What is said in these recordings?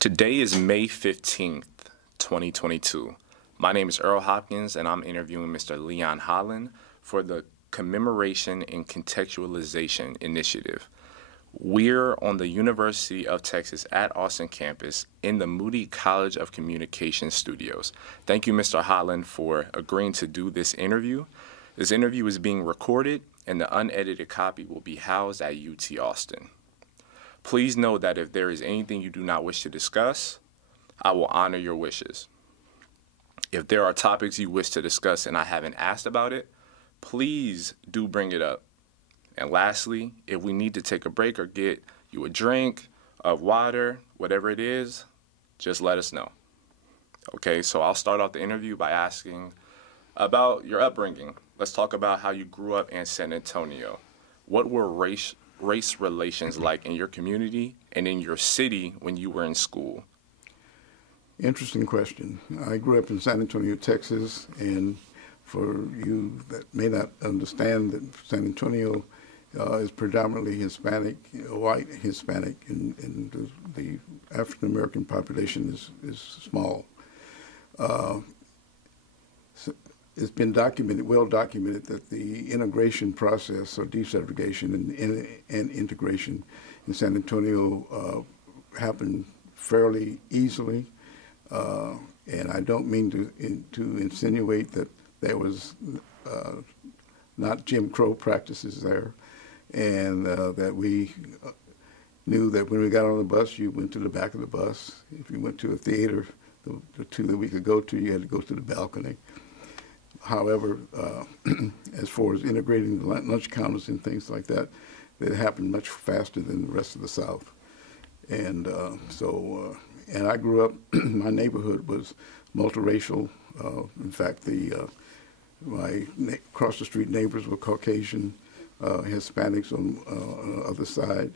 Today is May 15th, 2022. My name is Earl Hopkins, and I'm interviewing Mr. Leon Holland for the Commemoration and Contextualization Initiative. We're on the University of Texas at Austin campus in the Moody College of Communication studios. Thank you, Mr. Holland, for agreeing to do this interview. This interview is being recorded, and the unedited copy will be housed at UT Austin. Please know that if there is anything you do not wish to discuss, I will honor your wishes. If there are topics you wish to discuss and I haven't asked about it, please do bring it up. And lastly, if we need to take a break or get you a drink of water, whatever it is, just let us know. Okay, so I'll start off the interview by asking about your upbringing. Let's talk about how you grew up in San Antonio. What were race relations like in your community and in your city when you were in school? Interesting question. I grew up in San Antonio, Texas, and for you that may not understand that San Antonio is predominantly Hispanic, white Hispanic, and the African American population is small. It's been well documented, that the integration process, or desegregation and integration in San Antonio happened fairly easily. And I don't mean to insinuate that there was not Jim Crow practices there, and that we knew that when we got on the bus, you went to the back of the bus. If you went to a theater, the two that we could go to, you had to go to the balcony. However, as far as integrating the lunch counters and things like that, it happened much faster than the rest of the South. And and I grew up, my neighborhood was multiracial. In fact, my across the street neighbors were Caucasian, Hispanics on the other side,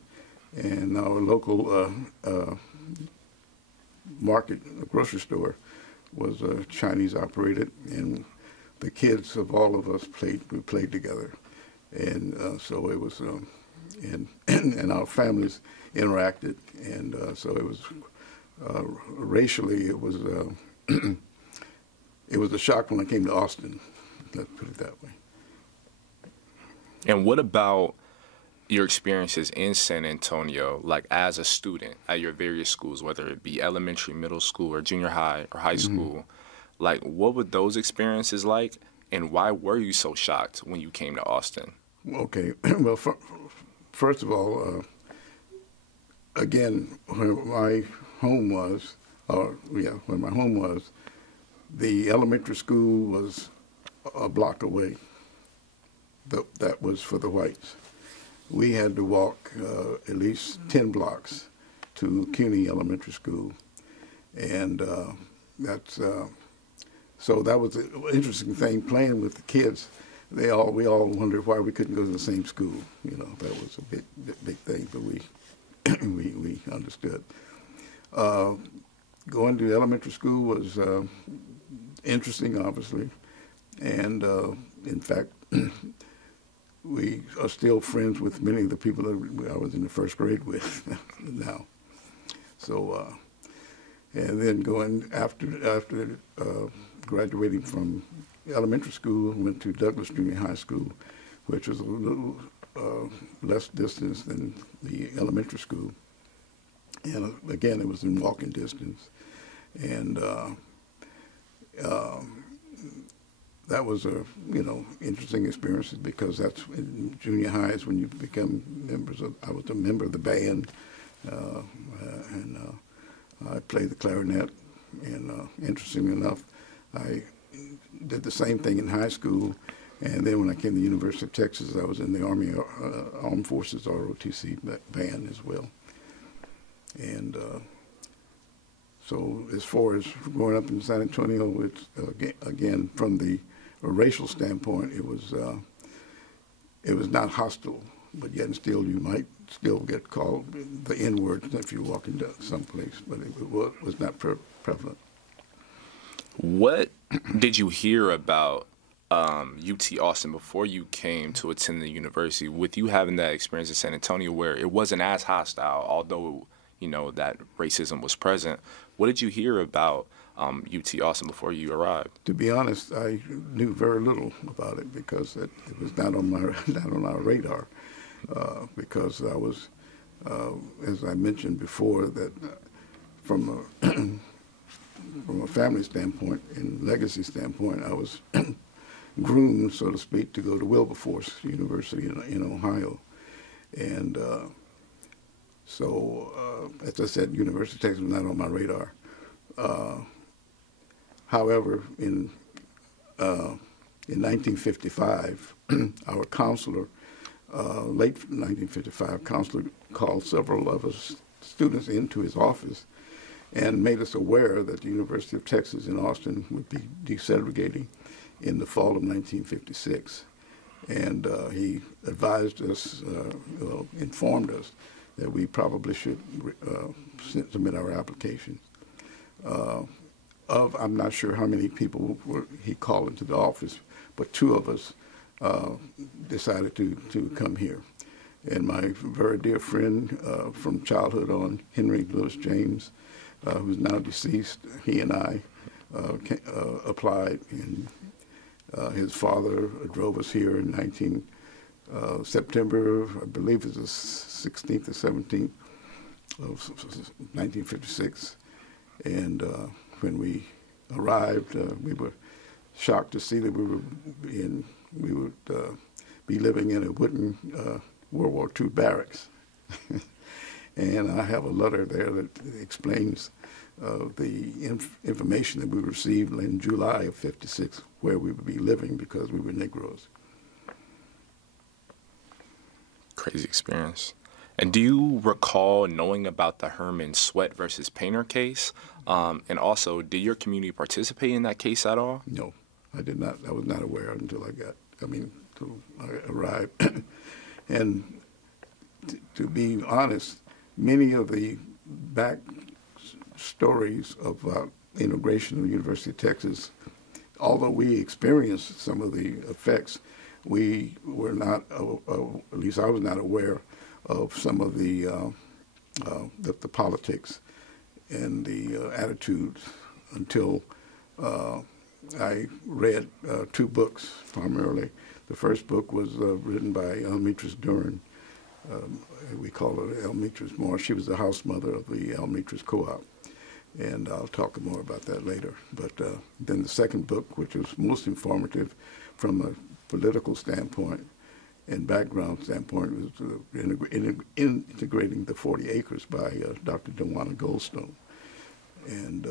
and our local market, a grocery store, was Chinese operated, and the kids of all of us played together, and so it was, and our families interacted, and so it was racially it was it was a shock when I came to Austin. Let's put it that way. And what about your experiences in San Antonio, like as a student at your various schools, whether it be elementary, middle school, or junior high, or high school? Like, what were those experiences like, and why were you so shocked when you came to Austin? Okay, well, first of all, again, where my home was, the elementary school was a block away. That was for the whites. We had to walk at least 10 blocks to CUNY Elementary School, and so that was an interesting thing, playing with the kids. We all wondered why we couldn't go to the same school. You know, that was a big thing, but we understood. Going to elementary school was interesting, obviously, and in fact, we are still friends with many of the people that I was in the first grade with now. So, and then going after graduating from elementary school, went to Douglas Junior High School, which was a little less distance than the elementary school. And again, it was in walking distance. And that was a, interesting experience, because that's in junior high is when you become members of, I was a member of the band, and I played the clarinet. And interestingly enough, I did the same thing in high school, and then when I came to the University of Texas, I was in the Army Armed Forces ROTC band as well. And so as far as growing up in San Antonio, it's, again, from the racial standpoint, it was not hostile, but yet and still you might still get called the N-word if you walk into someplace, but it was not prevalent. What did you hear about UT Austin before you came to attend the university, with you having that experience in San Antonio where it wasn't as hostile, although that racism was present. What did you hear about UT Austin before you arrived? To be honest, I knew very little about it because it was not on our radar. Because I was, as I mentioned before, that from a family standpoint and legacy standpoint, I was groomed, so to speak, to go to Wilberforce University in Ohio. And so, as I said, University of Texas was not on my radar. However, in 1955, our counselor, late 1955, counselor called several of us students into his office and made us aware that the University of Texas in Austin would be desegregating in the fall of 1956. And he advised us, informed us that we probably should submit our applications. I'm not sure how many people he called into the office, but two of us decided to come here. And my very dear friend from childhood on, Henry Lewis James, who's now deceased, he and I applied, and his father drove us here in September, I believe it was the 16th or 17th of 1956. And when we arrived, we were shocked to see that we would be living in a wooden World War II barracks. And I have a letter there that explains the information that we received in July of '56, where we would be living because we were Negroes. Crazy experience. And do you recall knowing about the Herman Sweat versus Painter case? And also, did your community participate in that case at all? No, I did not. I was not aware until until I arrived. And to be honest, many of the back stories of integration of the University of Texas, although we experienced some of the effects, we were not, at least I was not aware of some of the politics and the attitudes until I read two books primarily. The first book was written by Elmitris Duran. We call her Elmitris Moore. She was the house mother of the Elmitris Co-op, and I'll talk more about that later. But then the second book, which was most informative from a political standpoint and background standpoint, was Integrating the 40 Acres by Dr. Dewana Goldstone. And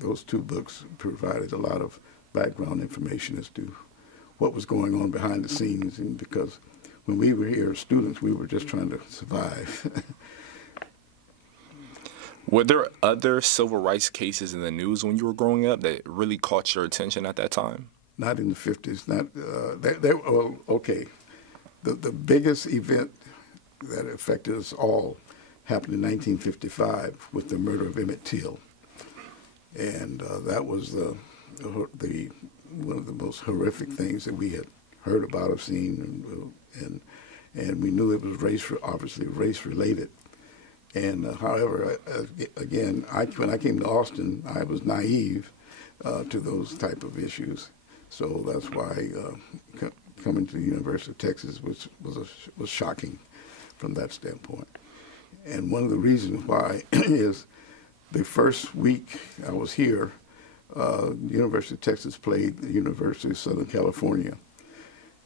those two books provided a lot of background information as to what was going on behind the scenes, and because when we were here as students, we were just trying to survive. Were there other civil rights cases in the news when you were growing up that really caught your attention at that time? Not in the 50s. Okay. The biggest event that affected us all happened in 1955 with the murder of Emmett Till. And that was one of the most horrific things that we had heard about or seen, and we knew it was obviously race related. And however, again, when I came to Austin, I was naive to those type of issues. So that's why coming to the University of Texas was shocking from that standpoint. And one of the reasons why is the first week I was here, the University of Texas played the University of Southern California.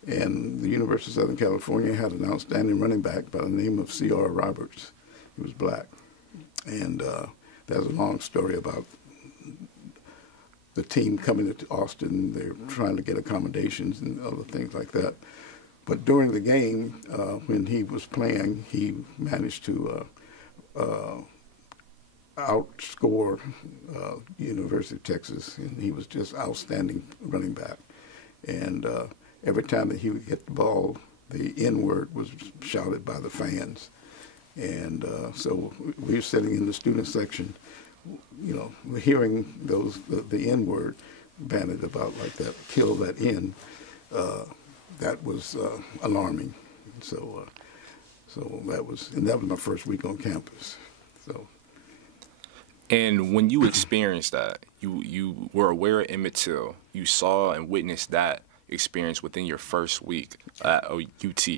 And the University of Southern California had an outstanding running back by the name of C.R. Roberts. He was black. And there's a long story about the team coming to Austin. They're trying to get accommodations and other things like that. But during the game, when he was playing, he managed to outscore University of Texas, and he was just outstanding running back. And every time that he would get the ball, the N-word was shouted by the fans. And so we were sitting in the student section, hearing the N-word bandied about like that, kill that N. That was alarming. So that was my first week on campus. So. And when you experienced that, you were aware of Emmett Till, you saw and witnessed that experience within your first week at UT.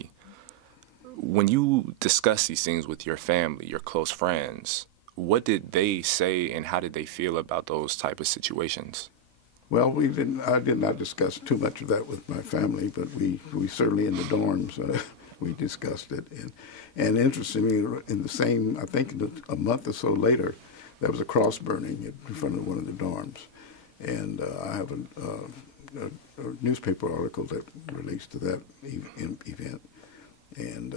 When you discuss these things with your family, your close friends, what did they say and how did they feel about those type of situations? Well, I did not discuss too much of that with my family, but we certainly in the dorms we discussed it. And interestingly, in the same, I think a month or so later, there was a cross burning in front of one of the dorms, and I have a newspaper article that relates to that event, and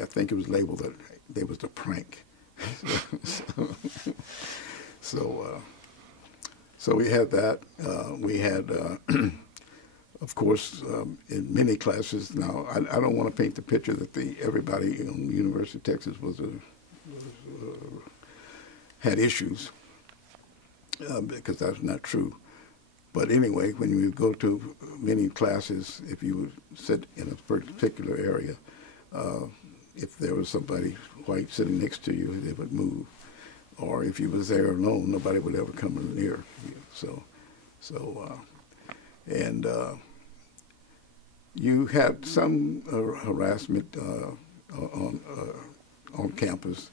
I think it was labeled that there was a prank. So we had that. We had, of course, in many classes. Now, I don't want to paint the picture that everybody in the University of Texas had issues, because that's not true. But anyway, when you go to many classes, if you would sit in a particular area, if there was somebody white sitting next to you, they would move. Or if you was there alone, nobody would ever come near you. You had some harassment on campus,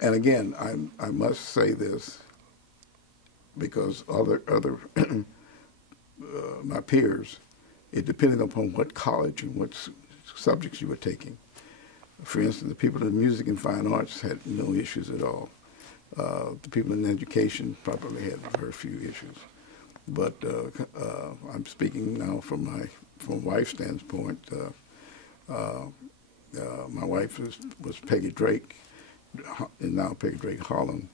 and again, I must say this because other my peers, it depended upon what college and what subjects you were taking. For instance, the people in music and fine arts had no issues at all. The people in education probably had very few issues. But I'm speaking now from my wife's standpoint. My wife was Peggy Drake, and now Peggy Drake Holland,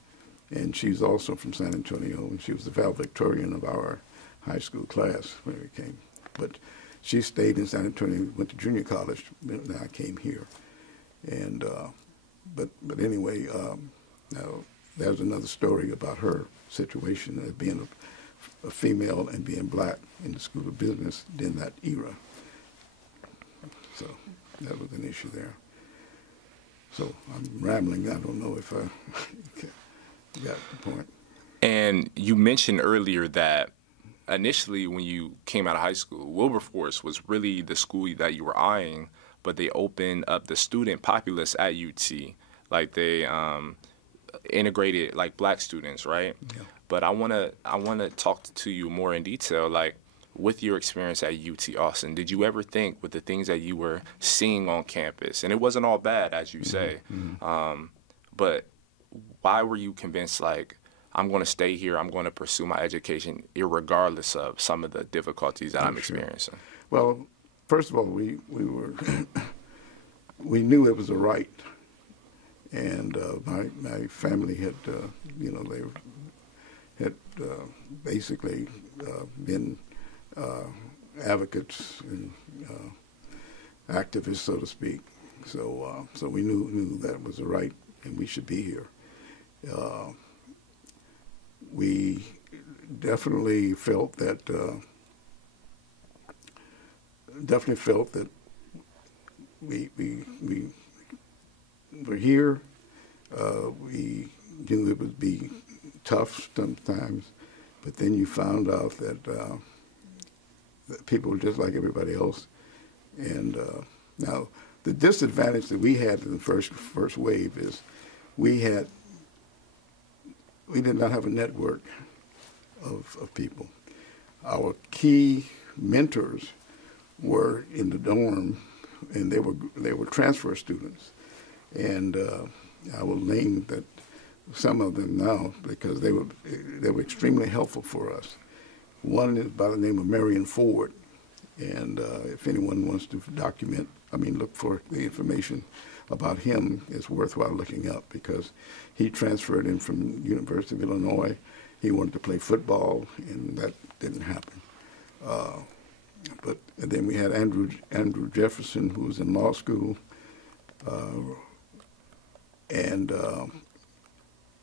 and she's also from San Antonio, and she was the valedictorian of our high school class when we came. But she stayed in San Antonio, went to junior college, and I came here. And but anyway, now there's another story about her situation as being a female and being black in the School of Business in that era. So that was an issue there. So I'm rambling. I don't know if I got the point. And you mentioned earlier that initially when you came out of high school, Wilberforce was really the school that you were eyeing, but they opened up the student populace at UT. Like they integrated like black students, right? Yeah. But I wanna talk to you more in detail, like with your experience at UT Austin. Did you ever think with the things that you were seeing on campus, and it wasn't all bad as you say, but why were you convinced like I'm going to stay here, I'm going to pursue my education, irregardless of some of the difficulties that I'm experiencing? Well, first of all, we were we knew it was a right, and my family had they had basically been advocates and activists, so to speak. So we knew that was a right, and we should be here. We definitely felt that we were here. We knew it would be tough sometimes, but then you found out that people were just like everybody else. And now the disadvantage that we had in the first wave is we did not have a network of people. Our key mentors were in the dorm, and they were transfer students, and I will name that some of them now because they were extremely helpful for us. One is by the name of Marion Ford, and if anyone wants to look for the information about him, it's worthwhile looking up because he transferred in from the University of Illinois. He wanted to play football, and that didn't happen. And then we had Andrew Jefferson, who was in law school, and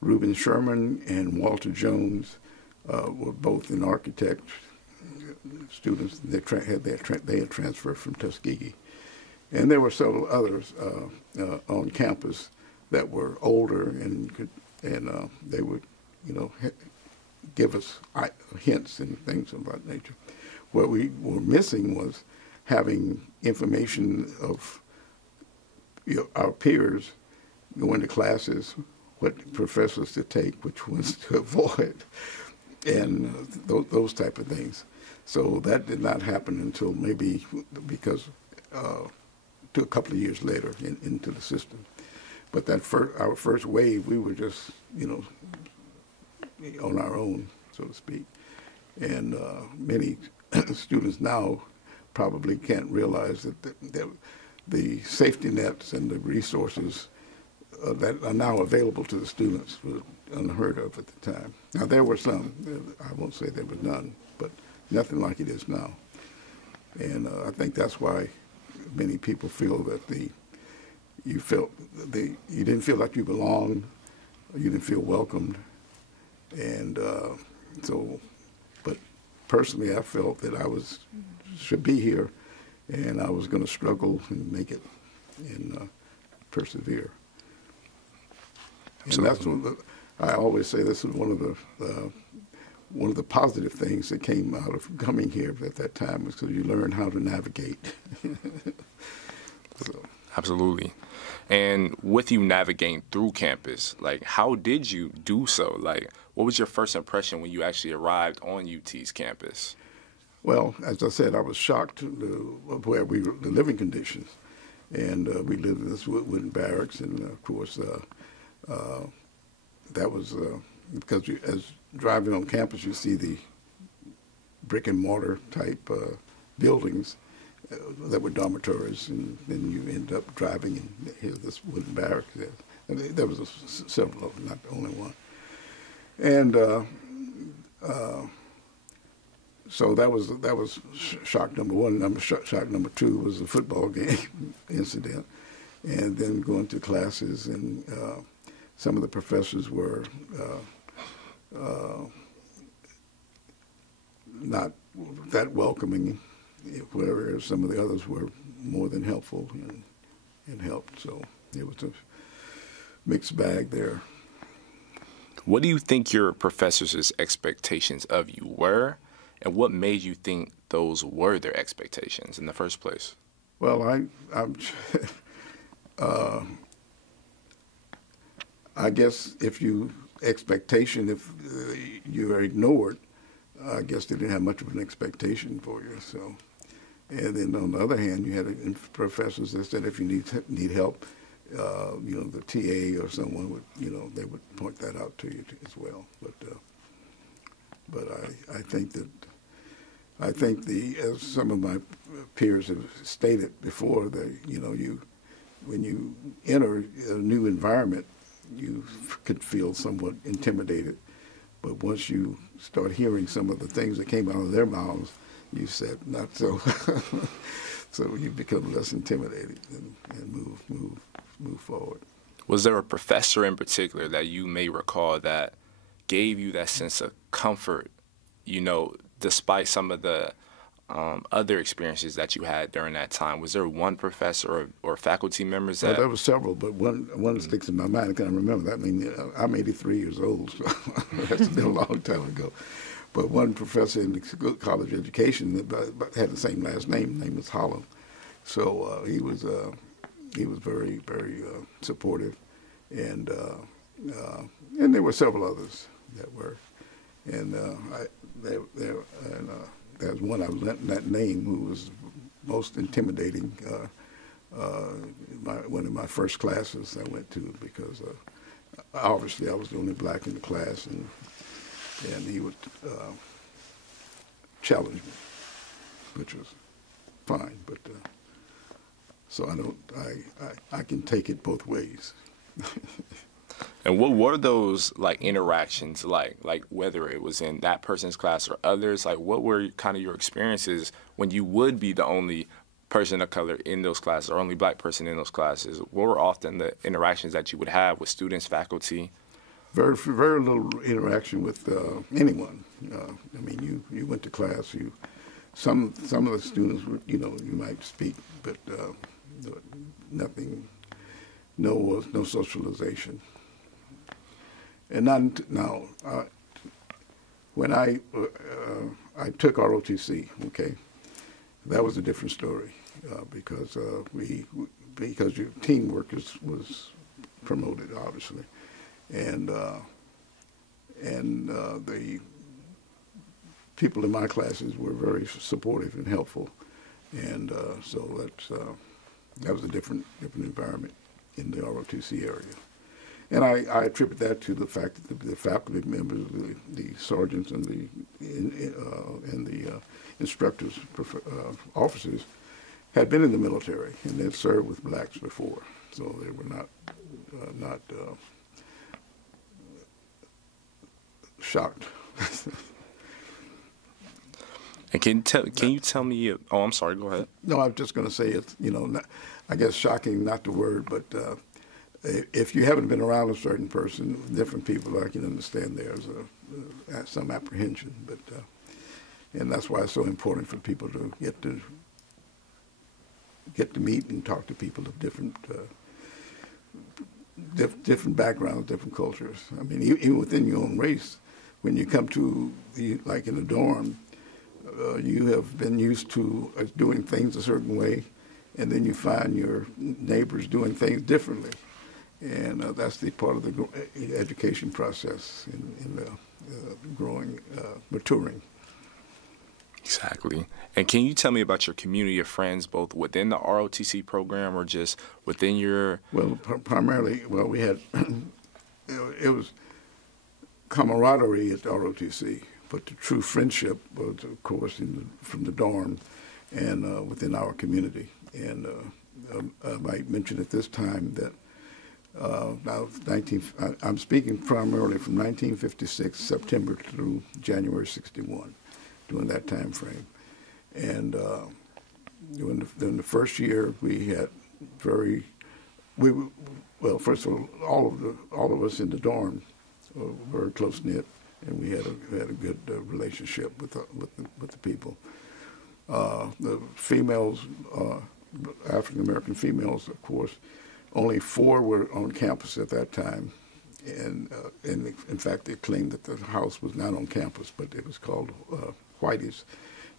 Reuben Sherman and Walter Jones were both in architect students. They had transferred from Tuskegee, And there were several others on campus that were older and they would, give us hints and things of that nature. What we were missing was having information of our peers, going to classes, what professors to take, which ones to avoid, and those type of things. So that did not happen until maybe because to a couple of years later into the system. But our first wave, we were just, on our own, so to speak. And many students now probably can't realize that the safety nets and the resources that are now available to the students were unheard of at the time. Now, there were some. I won't say there were none, but nothing like it is now. And I think that's why many people feel that you didn't feel like you belonged, you didn't feel welcomed, and but personally, I felt that I should be here, and I was going to struggle and make it and persevere. And that's what I always say. This is one of the positive things that came out of coming here at that time, was because you learn how to navigate. So. Absolutely. And with you navigating through campus, like, how did you do so? Like, what was your first impression when you actually arrived on UT's campus? Well, as I said, I was shocked where the living conditions. And we lived in this wooden barracks, and of course, that was because as driving on campus, you see the brick and mortar type buildings that were dormitories, and then you end up driving and here's this wooden barrack there. And there was several of them, not the only one. And so that was shock number one. Shock number two was the football game incident, and then going to classes, and some of the professors were not that welcoming, whereas some of the others were more than helpful and helped. So it was a mixed bag there. What do you think your professors' expectations of you were, and what made you think those were their expectations in the first place? Well, I guess if you are ignored, I guess they didn't have much of an expectation for you. So, and then on the other hand, you had professors that said if you need help, the TA or someone would, they would point that out to you as well. But I think as some of my peers have stated before, that when you enter a new environment, you could feel somewhat intimidated. But once you start hearing some of the things that came out of their mouths, you said not so. So you become less intimidated and move forward. Was there a professor in particular that you may recall that gave you that sense of comfort, despite some of the other experiences that you had during that time? Was there one professor or faculty members that... Well, there were several, but one sticks in my mind. I can't remember that. I mean, I'm 83 years old, so that's been a long time ago. But one professor in the college education that had the same last name. His name was Holland. So he was very, very supportive, and there were several others that were, and there's one I was letting that name who was most intimidating. One of my first classes I went to, because obviously I was the only black in the class, and he would challenge me, which was fine. But so I can take it both ways. And what were those interactions like whether it was in that person's class or others? Like, what were kind of your experiences when you would be the only person of color in those classes or only black person in those classes? What were often the interactions that you would have with students, faculty? Very, very little interaction with anyone. I mean, you went to class. Some of the students, you might speak, but nothing, no socialization. And not now. When I took ROTC, okay, that was a different story because your teamwork was promoted, obviously, and the people in my classes were very supportive and helpful, and so that was a different environment in the ROTC area. And I attribute that to the fact that the faculty members, the sergeants, and the instructors, officers, had been in the military and they'd served with blacks before, so they were not shocked. And can you tell me? Oh, I'm sorry. Go ahead. No, I was just going to say it's I guess shocking, not the word, but. If you haven't been around a certain person, different people, I can understand there's some apprehension, but and that's why it's so important for people to get to meet and talk to people of different backgrounds, different cultures. I mean, even within your own race, when you come to like in a dorm, you have been used to doing things a certain way, and then you find your neighbors doing things differently. And that's the part of the education process in growing, maturing. Exactly. And can you tell me about your community of friends, both within the ROTC program or just within your? Well, primarily, we had it was camaraderie at the ROTC, but the true friendship was, of course, from the dorm and within our community. And I might mention at this time that. I'm speaking primarily from 1956 September through January '61, during that time frame, and during the first year we had first of all of us in the dorm were very close knit, and we had a good relationship with the people. The females, African American females, of course. Only 4 were on campus at that time, and in fact they claimed that the house was not on campus, but it was called Whitey's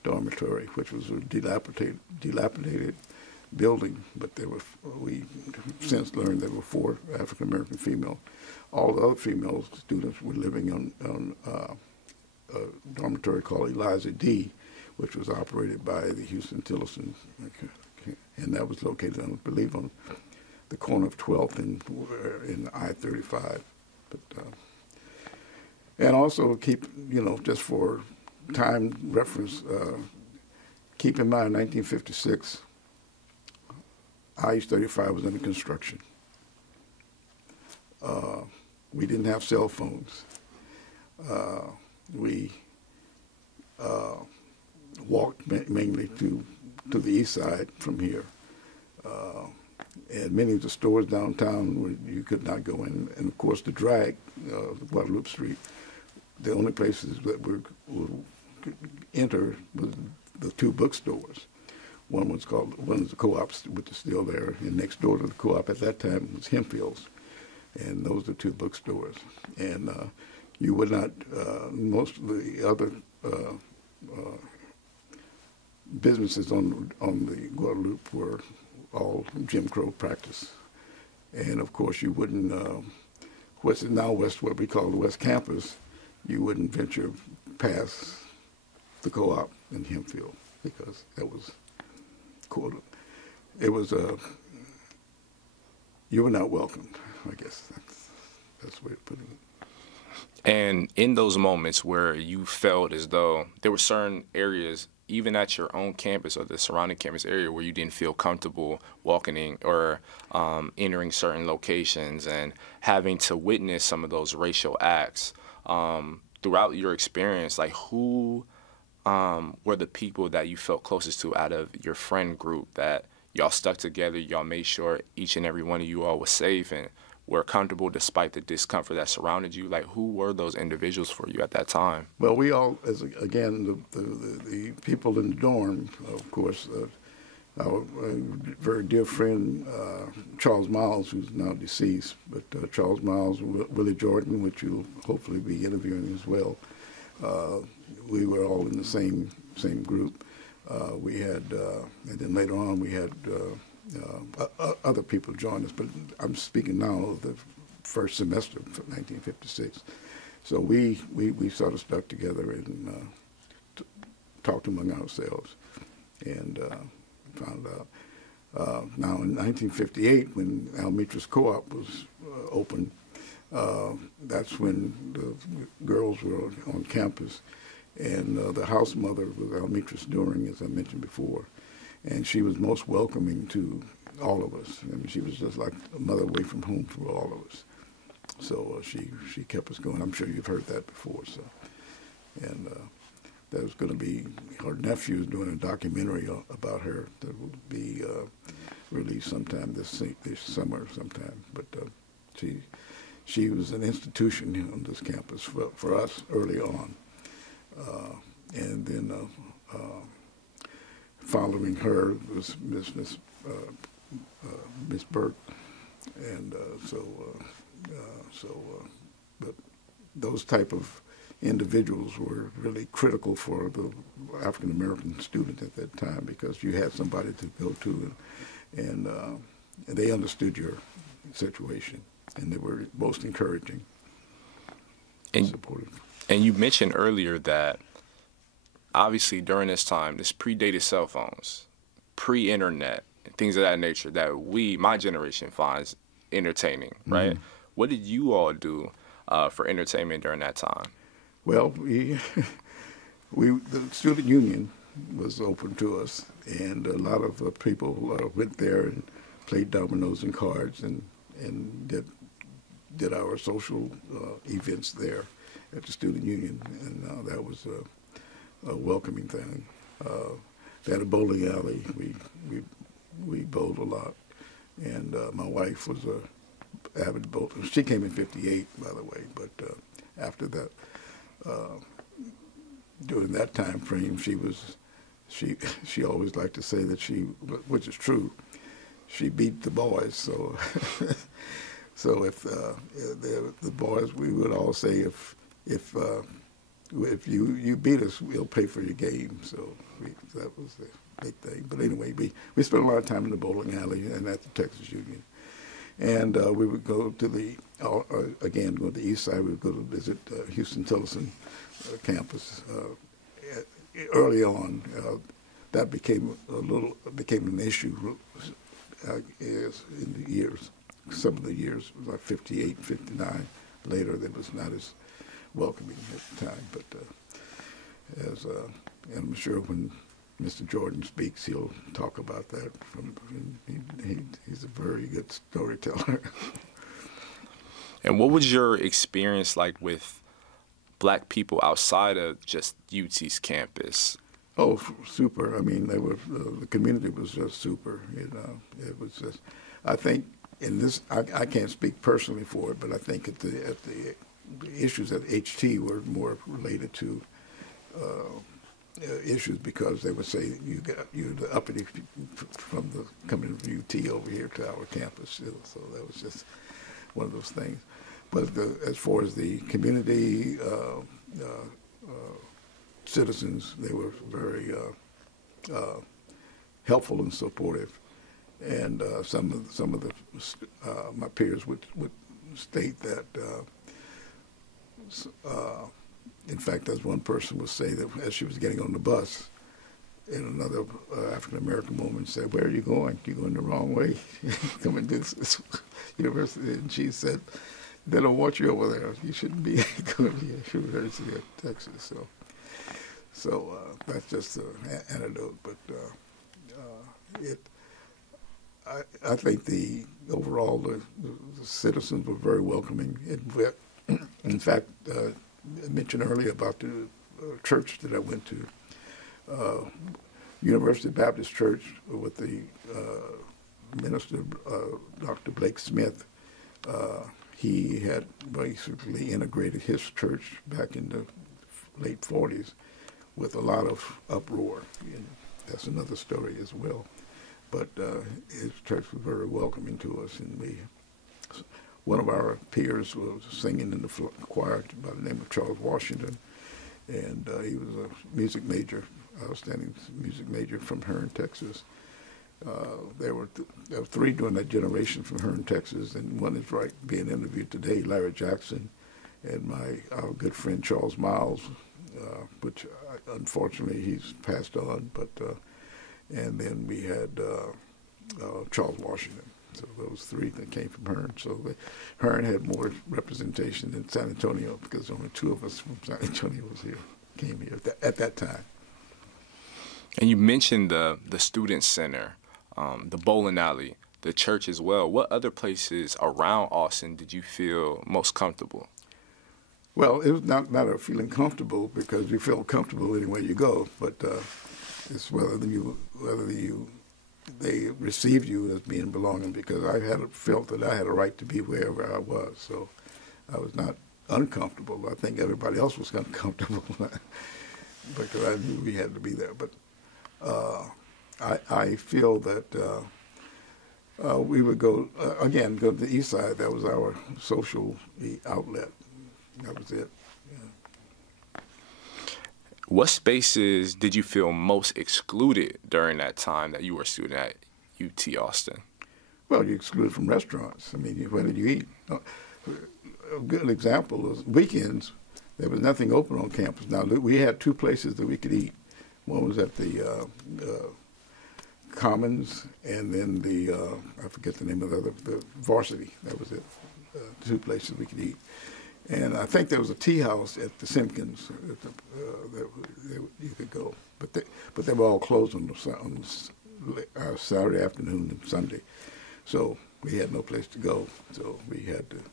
Dormitory, which was a dilapidated building. But we since learned there were 4 African American female. All the other female students were living on a dormitory called Eliza D, which was operated by the Houston-Tillotson, and that was located, I believe, on the corner of 12th in I-35, but and also keep just for time reference, keep in mind 1956, I-35 was under construction. We didn't have cell phones. We walked mainly to the east side from here. And many of the stores downtown you could not go in. And of course the drag, Guadalupe Street, the only places that could enter was the 2 bookstores. One was the Co-op, which is still there, and next door to the Co-op at that time was Hempfield's. And those are 2 bookstores. And you would not, most of the other businesses on the Guadalupe were all Jim Crow practice. And of course you wouldn't, what we call the West Campus, you wouldn't venture past the Co-op in Hempfield because that was cool. It was, you were not welcomed, I guess. That's the way of putting it. And in those moments where you felt as though there were certain areas, even at your own campus or the surrounding campus area, where you didn't feel comfortable walking in or entering certain locations and having to witness some of those racial acts, throughout your experience, like who were the people that you felt closest to out of your friend group that y'all stuck together, y'all made sure each and every one of you all was safe and were comfortable despite the discomfort that surrounded you? Like, who were those individuals for you at that time? Well, we all, the people in the dorm, of course, our very dear friend Charles Miles, who's now deceased, but Charles Miles, Willie Jordan, which you'll hopefully be interviewing as well. We were all in the same group. We had, and then later on we had other people join us, but I'm speaking now of the first semester of 1956. So we sort of stuck together and talked among ourselves and found out. Now in 1958, when Almetris Co-op was opened, that's when the girls were on campus, and the house mother was Almetris During, as I mentioned before, and she was most welcoming to all of us. I mean, she was just like a mother away from home for all of us. So she kept us going. I'm sure you've heard that before. So, and there's going to be, her nephew's doing a documentary about her that will be released sometime this summer sometime. But she was an institution on this campus for us early on. And then following her was Miss Burke, and but those type of individuals were really critical for the African American student at that time, because you had somebody to go to, and they understood your situation, and they were most encouraging and supportive. And you mentioned earlier that obviously during this time, this predated cell phones, pre-internet, things of that nature that my generation, finds entertaining, right? Mm-hmm. What did you all do for entertainment during that time? Well, the student union was open to us, and a lot of people went there and played dominoes and cards and did our social events there at the student union, and that was a welcoming thing. They had a bowling alley. We bowled a lot, and my wife was a avid bowler. She came in '58, by the way, but after that, during that time frame, she always liked to say that which is true, she beat the boys. So so if the boys, we would all say if you beat us, we'll pay for your game. So that was the big thing. But anyway, we spent a lot of time in the bowling alley and at the Texas Union. And we would go to go to the east side. We would go to visit Houston-Tillerson campus. Early on, that became an issue in the years. Some of the years, like 58, 59. Later, that was not as welcoming at the time. But and I'm sure when Mr. Jordan speaks, he'll talk about that. He's a very good storyteller. And what was your experience like with black people outside of just UT's campus? Oh, super. I mean, the community was just super. You know, it was just. I think in this, I can't speak personally for it, but I think at the issues at HT were more related to issues, because they would say you're the uppity from coming from UT over here to our campus. So that was just one of those things. But as far as the community citizens, they were very helpful and supportive. And some of my peers would state that. In fact, as one person would say, that as she was getting on the bus, and another African-American woman said, "Where are you going? You're going the wrong way. Coming to this university." And she said, "They don't want you over there. You shouldn't be going to the University of Texas." So that's just an anecdote. But I think overall the citizens were very welcoming. In fact, I mentioned earlier about the church that I went to, University Baptist Church, with the minister, Dr. Blake Smith. He had basically integrated his church back in the late 40s with a lot of uproar. And that's another story as well. but his church was very welcoming to us, and one of our peers was singing in the choir by the name of Charles Washington, and he was a music major, outstanding music major from Hearne, Texas. There were three during that generation from Hearne, Texas, and one is being interviewed today, Larry Jackson, and our good friend Charles Miles, which unfortunately he's passed on, but and then we had Charles Washington. So those three that came from Hearne. So Hearne had more representation than San Antonio because only two of us from San Antonio came here at that time. And you mentioned the student center, the bowling alley, the church as well. What other places around Austin did you feel most comfortable? Well, it was not a matter of feeling comfortable because you feel comfortable anywhere you go, but it's whether they received you as being belonging, because I felt that I had a right to be wherever I was, so I was not uncomfortable. I think everybody else was uncomfortable because I knew we had to be there. But I feel that we would go to the east side. That was our social outlet. That was it. Yeah. What spaces did you feel most excluded during that time that you were a student at UT Austin? Well, you're excluded from restaurants. I mean, where did you eat? A good example is weekends. There was nothing open on campus. Now, we had two places that we could eat. One was at the Commons, and then I forget the name of the Varsity. That was it. Two places we could eat. And I think there was a tea house at the Simpkins that you could go, but they were all closed on Saturday afternoon and Sunday, so we had no place to go. So we had to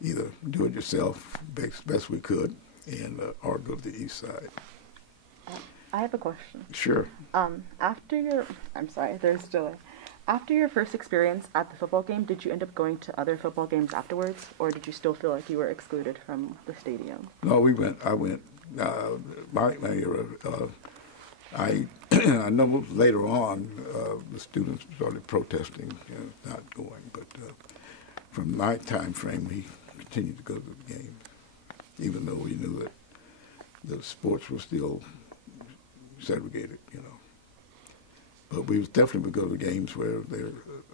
either do it yourself best we could, and or go to the east side. I have a question. Sure. After your first experience at the football game, did you end up going to other football games afterwards, or did you still feel like you were excluded from the stadium? No, we went. I went. I know later on the students started protesting, not going, but from my time frame, we continued to go to the game, even though we knew that the sports were still segregated, But we definitely would go to games where their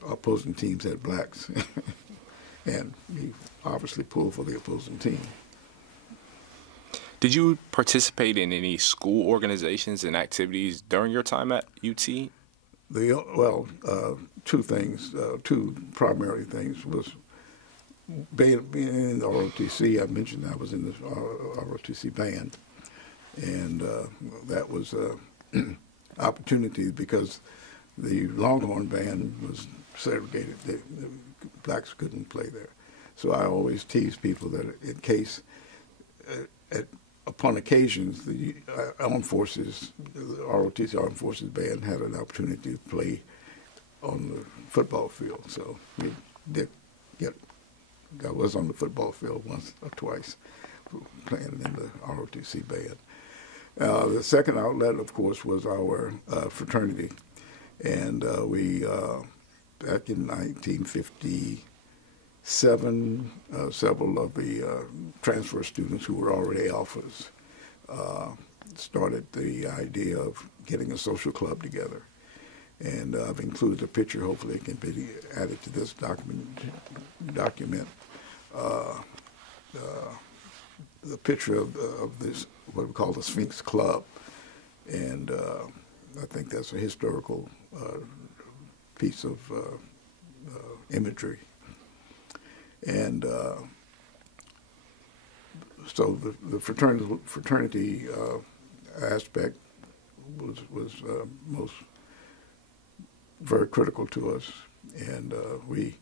opposing teams had blacks, and we obviously pulled for the opposing team. Did you participate in any school organizations and activities during your time at UT? Two things, two primary things was being in the ROTC. I mentioned I was in the ROTC band, and that was opportunity because the Longhorn band was segregated. The blacks couldn't play there. So I always tease people that in case, upon occasions, the armed forces, the ROTC Armed Forces band had an opportunity to play on the football field. So we did I was on the football field once or twice playing in the ROTC band. The second outlet, of course, was our fraternity. And we, back in 1957, several of the transfer students who were already alphas started the idea of getting a social club together. And I've included a picture, hopefully it can be added to this document. The picture of this, what we call the Sphinx Club, and I think that's a historical piece of imagery. And so the fraternity aspect was most very critical to us, and we,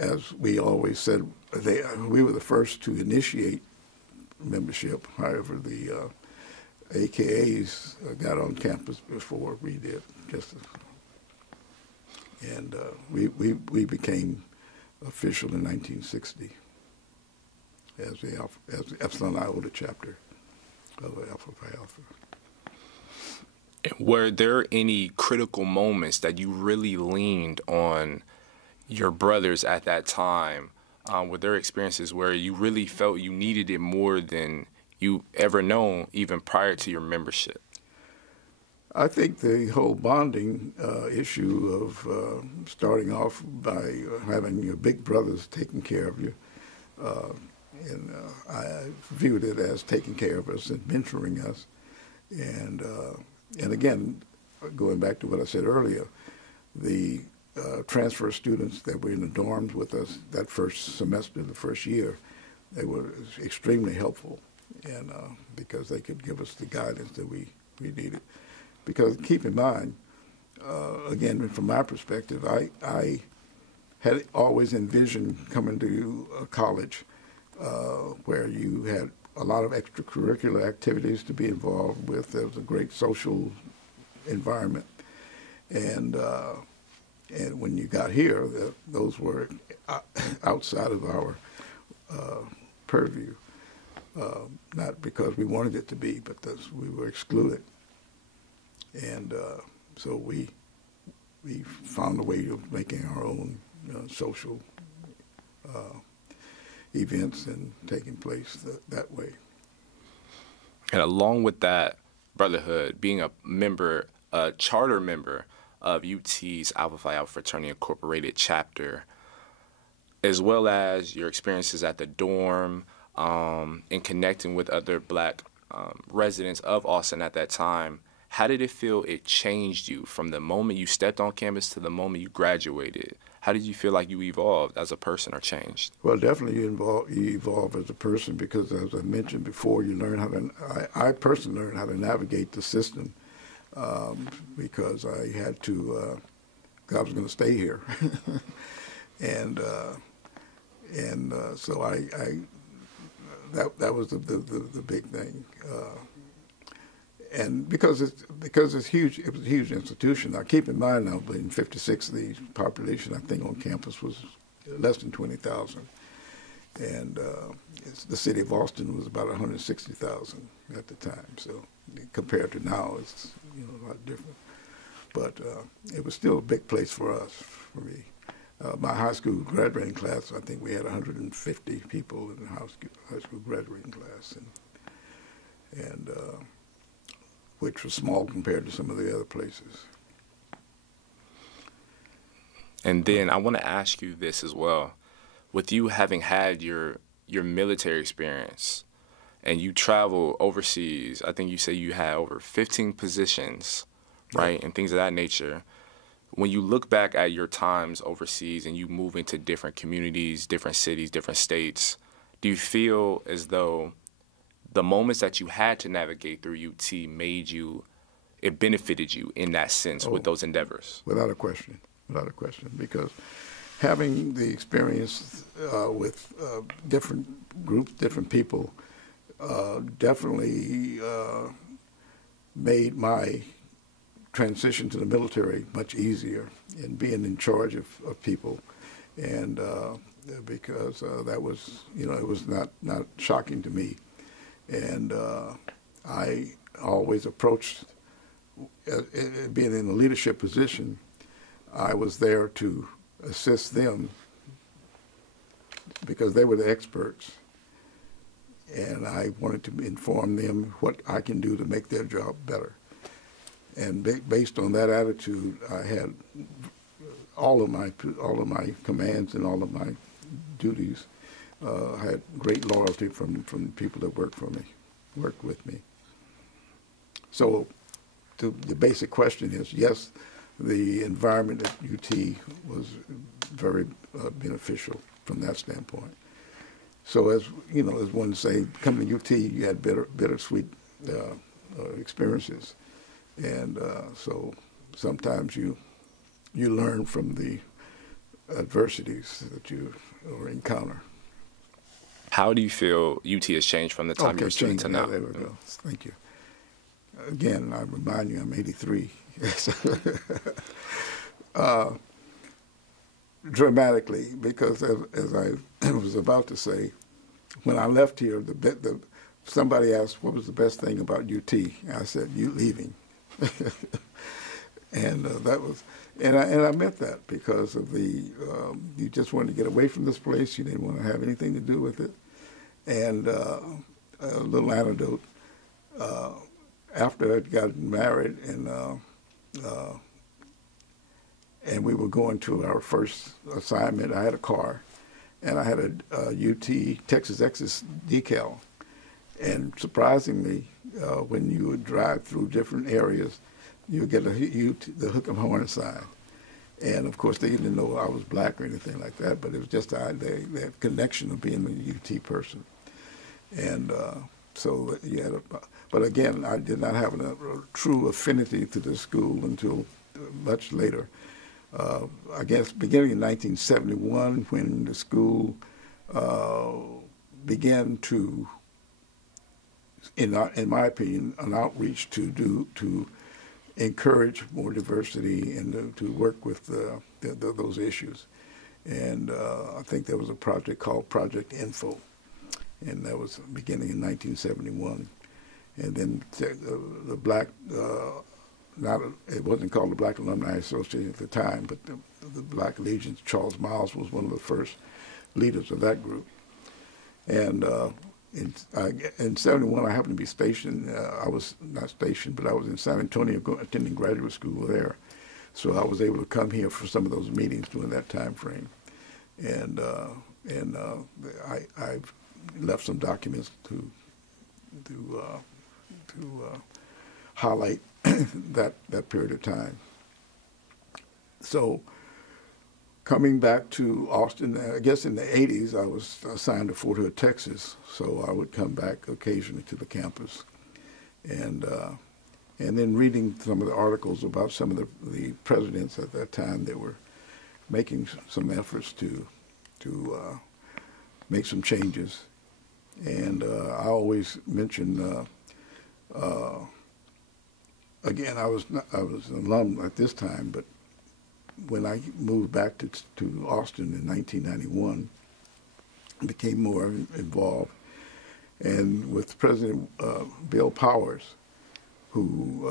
as we always said, we were the first to initiate membership. However, the AKAs got on campus before we did. And we became official in 1960 as the Epsilon Iota chapter of Alpha Phi Alpha. Were there any critical moments that you really leaned on your brothers at that time? Were there experiences where you really felt you needed it more than you ever known, even prior to your membership? I think the whole bonding issue of starting off by having your big brothers taking care of you, and I viewed it as taking care of us and mentoring us. And again, going back to what I said earlier, the transfer students that were in the dorms with us that first semester, the first year, they were extremely helpful, and because they could give us the guidance that we needed. Because keep in mind, again, from my perspective, I had always envisioned coming to a college where you had a lot of extracurricular activities to be involved with. There was a great social environment, and when you got here, those were outside of our purview. Not because we wanted it to be, but we were excluded. And so we found a way of making our own social events and taking place that way. And along with that brotherhood, being a member, a charter member of UT's Alpha Phi Alpha Fraternity Incorporated chapter, as well as your experiences at the dorm, and connecting with other black residents of Austin at that time, how did it feel it changed you from the moment you stepped on campus to the moment you graduated? How did you feel like you evolved as a person or changed? Well, definitely you evolve as a person because, as I mentioned before, you learn how to, I personally learned how to navigate the system because I had to, I was going to stay here. and so that was the big thing. And because it's huge, it was a huge institution. Now, keep in mind now, in '56, the population I think on campus was less than 20,000, and the city of Austin was about 160,000 at the time. So compared to now, it's a lot different. But it was still a big place for us, for me. My high school graduating class, I think we had 150 people in the high school graduating class, and which was small compared to some of the other places. And then I want to ask you this as well. With you having had your military experience and you travel overseas, I think you say you had over 15 positions, right, and things of that nature. When you look back at your times overseas and you move into different communities, different cities, different states, do you feel as though the moments that you had to navigate through UT it benefited you in that sense with those endeavors? Without a question, because having the experience with different groups, different people, definitely made my transition to the military much easier and being in charge of people. And because that was, it was not shocking to me. And I always approached, being in a leadership position, I was there to assist them because they were the experts. And I wanted to inform them what I can do to make their job better. And based on that attitude, I had all of my commands and all of my duties. I had great loyalty from the people that worked with me. So the basic question is, yes, the environment at UT was very beneficial from that standpoint. So as one say, coming to UT, you had bittersweet experiences. And so sometimes you learn from the adversities that you encounter. How do you feel UT has changed from the time you were a student to now? There we go. Thank you. Again, I remind you, I'm 83. Dramatically, because as I was about to say, when I left here, somebody asked what was the best thing about UT. I said, you leaving. And that was, and I meant that because of the, you just wanted to get away from this place. You didn't want to have anything to do with it. And a little anecdote, after I'd gotten married and we were going to our first assignment, I had a car, and I had a UT Texas Exodus decal. And surprisingly, when you would drive through different areas, you would get the hook 'em horn sign. And of course, they didn't know I was black or anything like that, but it was just the connection of being a UT person. And so you had but again, I did not have a true affinity to the school until much later. I guess beginning in 1971, when the school began to, in my opinion, an outreach to encourage more diversity and to work with those issues. And I think there was a project called Project Info, and that was beginning in 1971. And then the Black, it wasn't called the Black Alumni Association at the time, but the Black Legion, Charles Miles was one of the first leaders of that group. And in 71, I happened to be stationed. I was not stationed, but I was in San Antonio attending graduate school there. So I was able to come here for some of those meetings during that time frame. And I left some documents to highlight that period of time. So coming back to Austin, I guess in the 80s, I was assigned to Fort Hood, Texas, so I would come back occasionally to the campus. And then reading some of the articles about some of the presidents at that time that were making some efforts to make some changes. And I always mention, again, I was an alum at this time, but when I moved back to Austin in 1991, I became more involved. And with President Bill Powers, who,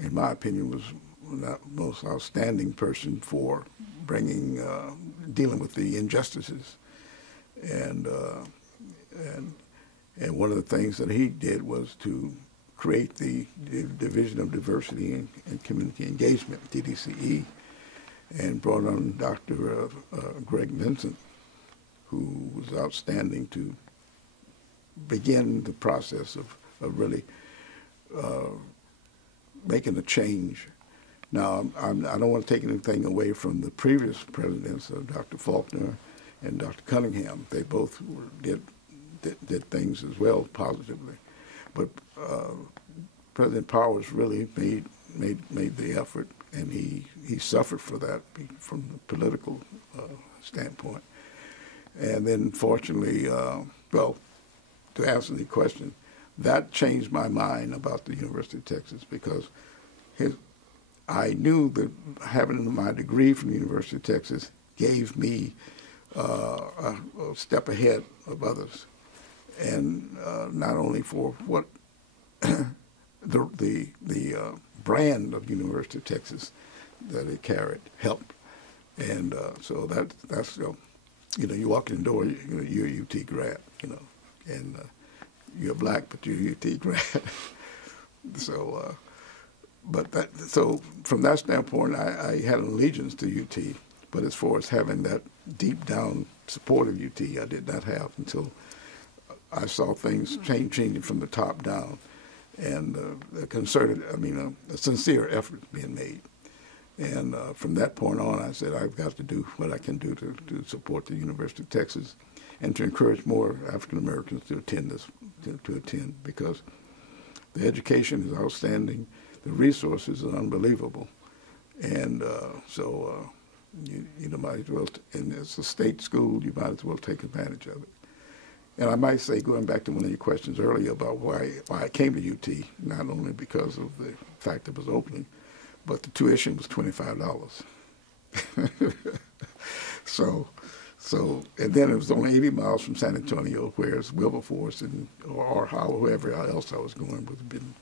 in my opinion, was the most outstanding person for dealing with the injustices. And one of the things that he did was to create the Division of Diversity and Community Engagement, DDCE, and brought on Dr. Greg Vincent, who was outstanding to begin the process of really making a change. Now, I don't want to take anything away from the previous presidents, Dr. Faulkner and Dr. Cunningham. They both did things as well positively. But President Powers really made the effort, and he suffered for that from the political standpoint. And then fortunately, well, to answer the question, that changed my mind about the University of Texas, because I knew that having my degree from the University of Texas gave me a step ahead of others. And not only for what the brand of University of Texas that it carried helped, and so that's you walk in the door, you're a UT grad, and you're black, but you're a UT grad. So, so from that standpoint, I had an allegiance to UT, but as far as having that deep down support of UT, I did not have until I saw things changing from the top down, and a sincere effort being made. And from that point on, I said, I've got to do what I can do to support the University of Texas and to encourage more African Americans to attend, because the education is outstanding, the resources are unbelievable, and so you might as well, and it's a state school, you might as well take advantage of it. And I might say, going back to one of your questions earlier about why I came to UT, not only because of the fact it was opening, but the tuition was $25. So So, and then it was only 80 miles from San Antonio, whereas Wilberforce or Hollow, wherever else I was going, would have been,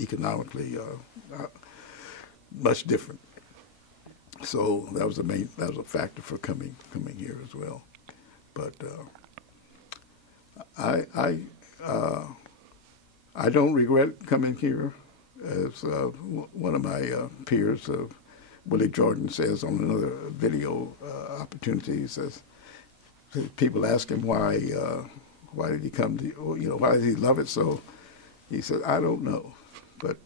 economically much different. So that was a factor for coming here as well. But I don't regret coming here, as one of my peers, Willie Jordan, says on another video opportunity. He says, people ask him why did he come to, why did he love it so? He said, I don't know, but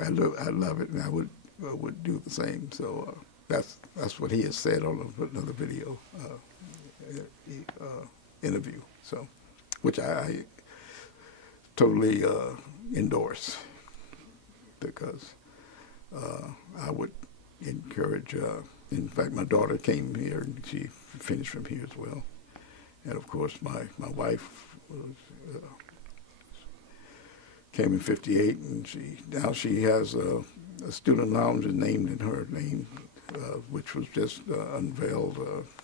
I love it, and I would do the same. So that's what he has said on another video interview. So, which I totally endorse, because I would encourage. In fact, my daughter came here and she finished from here as well, and of course my wife was, came in '58, and she has a student lounge named in her name, which was just unveiled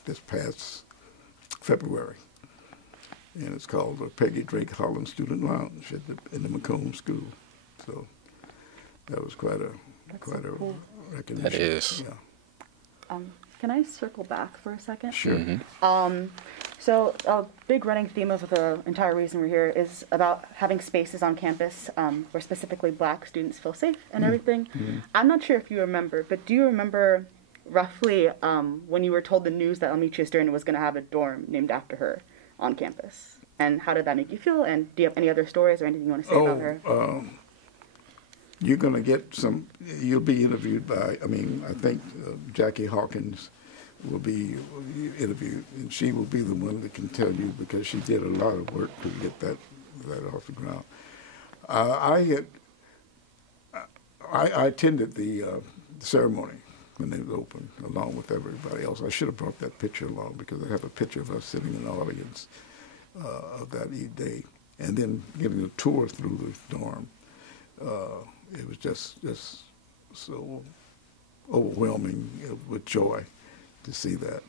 this past February. And it's called the Peggy Drake Holland Student Lounge in the Macomb School. So that was quite a cool recognition. That is. Yeah. Can I circle back for a second? Sure. Mm-hmm. So a big running theme of the entire reason we're here is about having spaces on campus where specifically Black students feel safe and everything. Mm-hmm. I'm not sure if you remember, but do you remember roughly when you were told the news that Amicia Stern was going to have a dorm named after her on campus? And how did that make you feel? And do you have any other stories or anything you want to say about her? You're going to get you'll be interviewed by, I think Jackie Hawkins will be interviewed, and she will be the one that can tell you, because she did a lot of work to get that off the ground. I attended the ceremony when they was open, along with everybody else. I should have brought that picture along, because I have a picture of us sitting in the audience of that day, and then getting a tour through the dorm. It was just so overwhelming with joy to see that,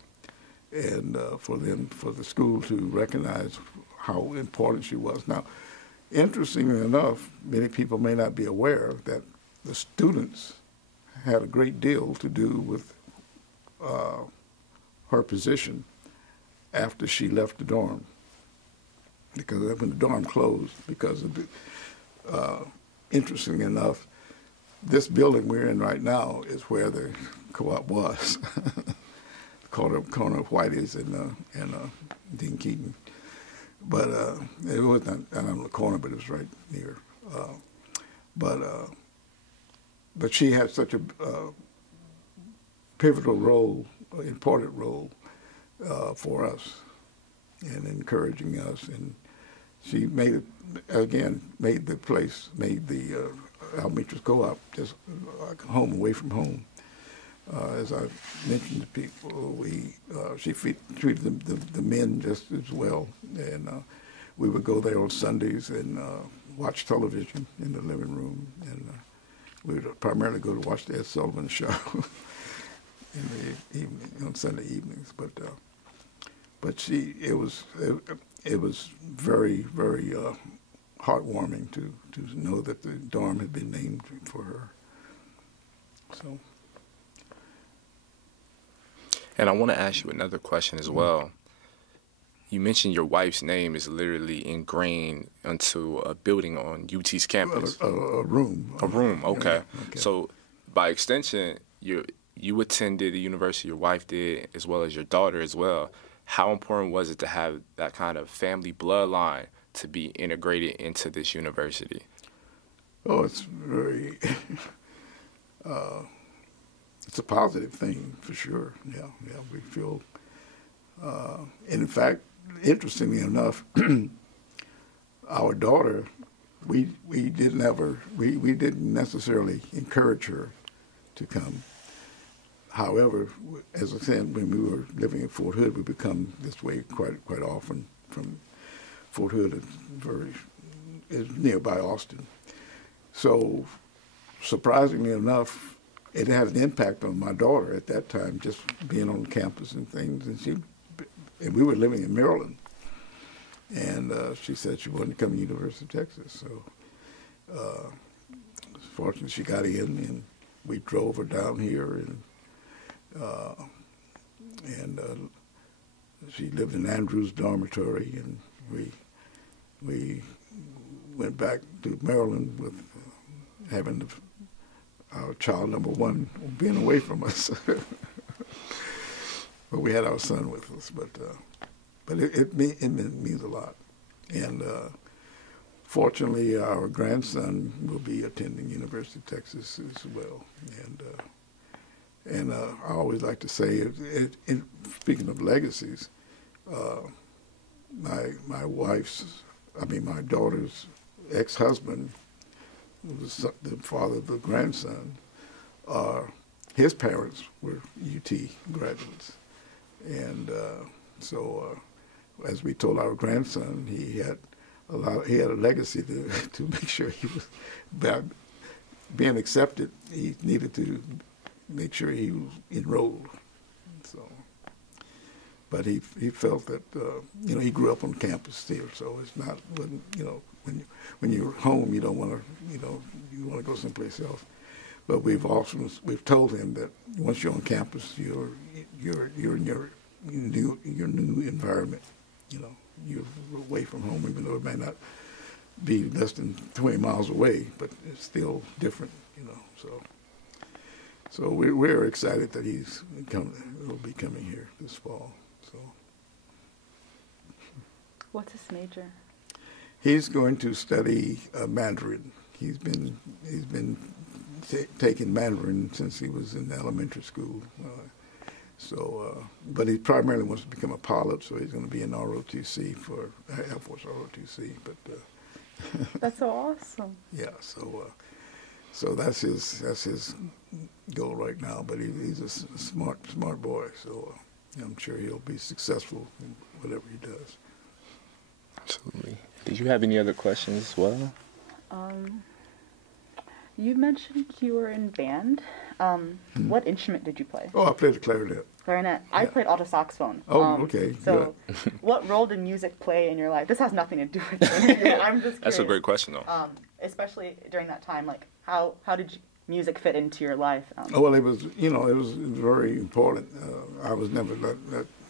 and for the school to recognize how important she was. Now, interestingly enough, many people may not be aware that the students had a great deal to do with her position after she left the dorm, because when the dorm closed, because of the, interestingly enough, this building we're in right now is where the co-op was, corner of Whitey's and Dean Keaton. But it wasn't on the corner, but it was right near. But she had such a pivotal role, important role for us in encouraging us, and she made the place, made the Almitra's Co-op just like home away from home. As I mentioned to people, she treated the men just as well, and we would go there on Sundays and watch television in the living room, and we would primarily go to watch the Ed Sullivan Show in the evening, on Sunday evenings. But it was very, very heartwarming to know that the dorm had been named for her. So. And I want to ask you another question as well. You mentioned your wife's name is literally ingrained into a building on UT's campus. A room. A room, okay. Yeah, okay. So by extension, you attended the university, your wife did, as well as your daughter as well. How important was it to have that kind of family bloodline to be integrated into this university? Oh, it's very, it's a positive thing for sure. Yeah, we feel, and in fact, interestingly enough, our daughter, we didn't necessarily encourage her to come. However, as I said, when we were living in Fort Hood, we become this way quite often. From Fort Hood is nearby Austin. So, surprisingly enough, it had an impact on my daughter at that time, just being on campus and things. And and we were living in Maryland. And she said she wanted to come to the University of Texas. So fortunately, she got in, and we drove her down here, and she lived in Andrews Dormitory, and we went back to Maryland with having our child number one being away from us. But we had our son with us. But it means a lot. And fortunately, our grandson will be attending University of Texas as well. And I always like to say, speaking of legacies, my daughter's ex-husband, who was the father of the grandson, his parents were UT graduates. And so as we told our grandson, he had a legacy to make sure he was being accepted. He needed to make sure he was enrolled. So, but he felt that he grew up on campus here, so it's not when you're home you don't want to you want to go someplace else. But we've told him that once you're on campus, you're in your new environment. You're away from home, even though it may not be less than 20 miles away, but it's still different. So we're excited that will be coming here this fall. So what's his major? He's going to study Mandarin. He's been taking Mandarin since he was in elementary school. But he primarily wants to become a pilot, so he's going to be in ROTC for Air Force ROTC. But that's so awesome. Yeah, so that's his goal right now. But he's a smart boy, so I'm sure he'll be successful in whatever he does. Absolutely. Did you have any other questions as well? You mentioned you were in band. What instrument did you play? Oh, I played the clarinet. Clarinet. Yeah. I played alto saxophone. Oh, okay. So, what role did music play in your life? This has nothing to do with it. I'm just curious. That's a great question, though. Especially during that time, like how did music fit into your life? Well, it was very important. I was never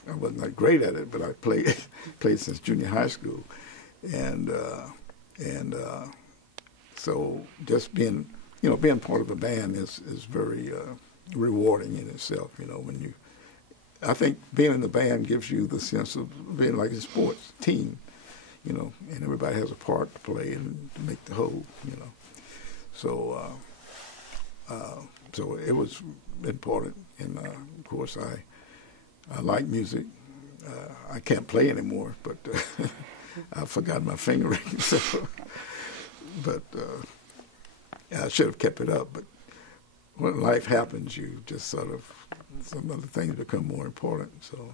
I wasn't that great at it, but I played since junior high school, and so just being part of a band is very rewarding in itself. I think being in the band gives you the sense of being like a sports team, and everybody has a part to play and to make the whole, So it was important, and of course I like music. I can't play anymore, but I forgot my fingering. But I should have kept it up. But when life happens, you just some other things become more important. So,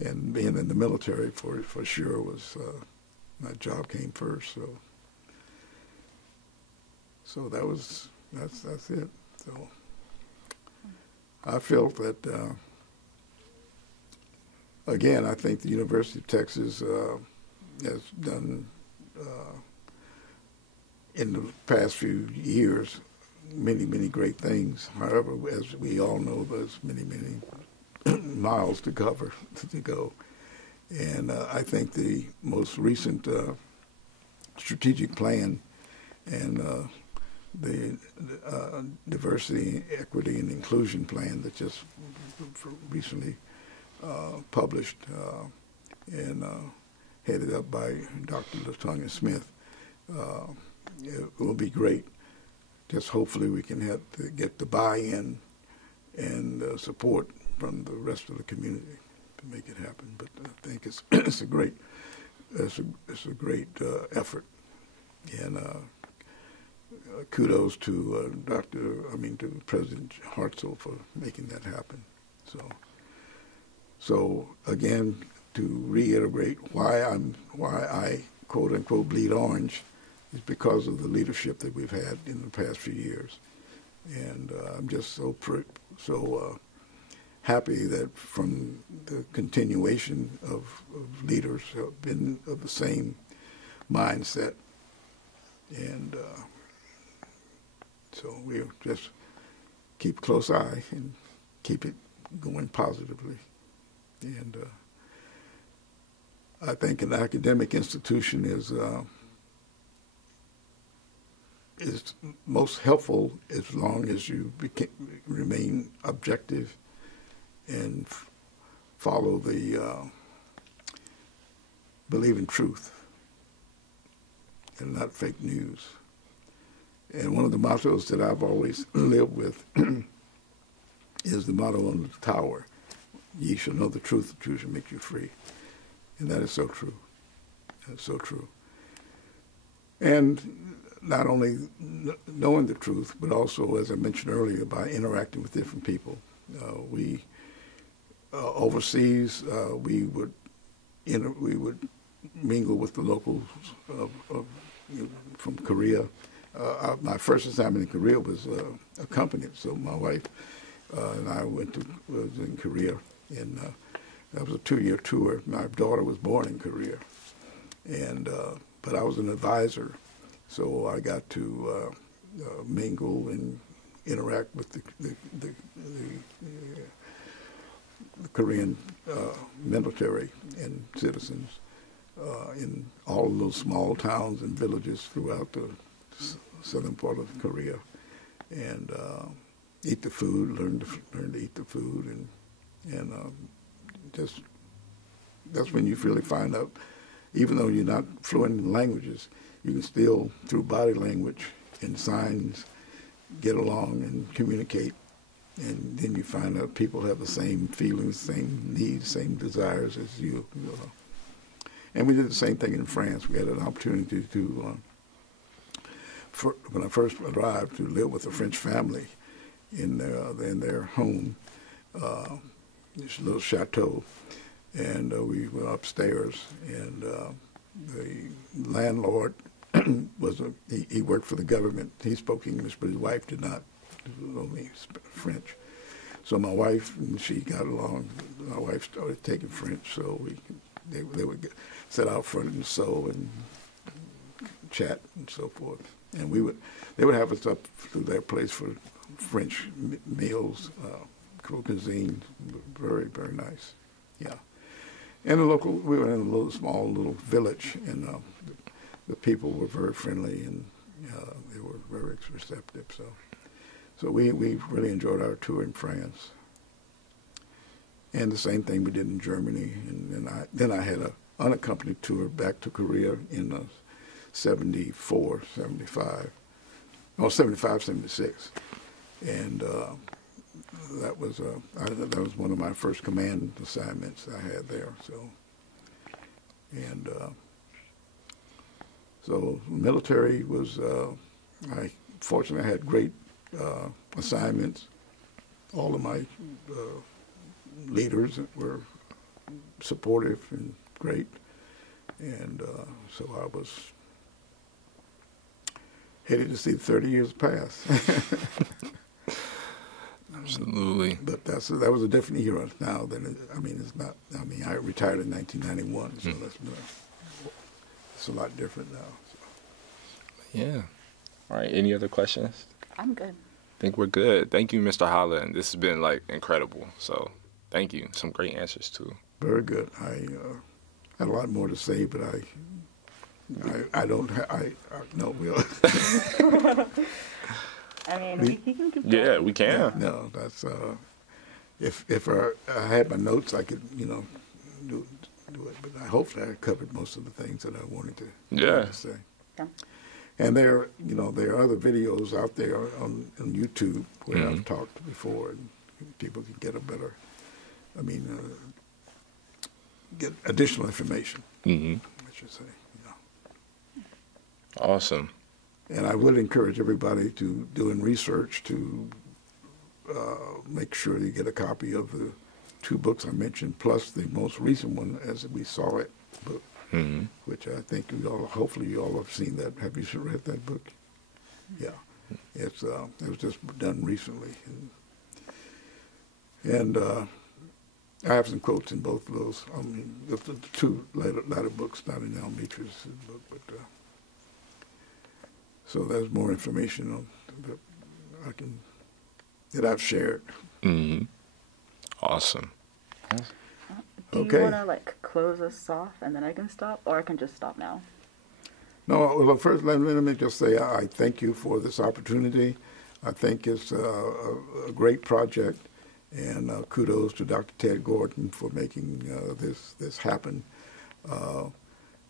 and being in the military for sure was my job came first. So that's it. So I felt that. Again, I think the University of Texas has done, in the past few years, many, many great things. However, as we all know, there's many, many miles to cover, to go. And I think the most recent strategic plan and the diversity, equity, and inclusion plan that just recently published and headed up by Dr. LaTonya Smith. It will be great. Just hopefully we can get the buy-in and support from the rest of the community to make it happen. But I think it's a great effort, and kudos to to President Hartzell for making that happen. So again, to reiterate why I quote unquote bleed orange is because of the leadership that we've had in the past few years, and I'm just so happy that from the continuation of leaders have been of the same mindset. And so we'll just keep a close eye and keep it going positively. And I think an academic institution is most helpful as long as you remain objective and follow believe in truth and not fake news. And one of the mottos that I've always lived with is the motto on the tower: "Ye shall know the truth shall make you free." And that is so true. That's so true. And not only knowing the truth, but also, as I mentioned earlier, by interacting with different people. We overseas, we would mingle with the locals from Korea. My first assignment in Korea was accompanied, so my wife and I was in Korea, and that was a 2-year tour. My daughter was born in Korea, and but I was an advisor, so I got to mingle and interact with the Korean military and citizens in all of those small towns and villages throughout the southern part of Korea, and eat the food, learn to eat the food, and just that's when you really find out, even though you're not fluent in languages, you can still, through body language and signs, get along and communicate. And then you find out people have the same feelings, same needs, same desires as you. And we did the same thing in France. We had an opportunity to, when I first arrived, to live with a French family in their home, this little chateau. And we were upstairs, and the landlord he worked for the government. He spoke English, but his wife did not. Only French. So my wife and she got along. My wife started taking French, so they would sit out front and sew and chat and so forth. And they would have us up to their place for French meals, cuisine, very, very nice. Yeah. And we were in a small little village, and the people were very friendly, and they were very receptive. So we really enjoyed our tour in France. And the same thing we did in Germany. And then I had an unaccompanied tour back to Korea in 74, 75. Oh, 75, 76. And that was one of my first command assignments I had there. So military was, fortunately I had great assignments. All of my leaders were supportive and great, and so I was headed to see 30 years pass. Absolutely. But that was a different era now than it's not. I retired in 1991, so it's a lot different now. So. Yeah. All right. Any other questions? I'm good. I think we're good. Thank you, Mr. Holland. This has been incredible. So thank you. Some great answers too. Very good. I had a lot more to say, but I don't. No, we'll. We can keep going. Yeah, we can. No, that's if I had my notes, I could do it. But hopefully I covered most of the things that I wanted to say. Yeah. And there are other videos out there on YouTube where I've talked before, and people can get get additional information. I should say. Awesome. And I would encourage everybody to doing research to make sure you get a copy of the 2 books I mentioned, plus the most recent one, As We Saw It book, which I think hopefully you all have seen that. Have you read that book? Yeah. It was just done recently. And I have some quotes in both of those. I mean, the two latter books, not in Almitra's book, but so there's more information on that I've shared. Mm-hmm. Awesome. Do you want to close us off and then I can stop, or I can just stop now? No, well, first let me just say I thank you for this opportunity. I think it's a great project, and kudos to Dr. Ted Gordon for making this happen.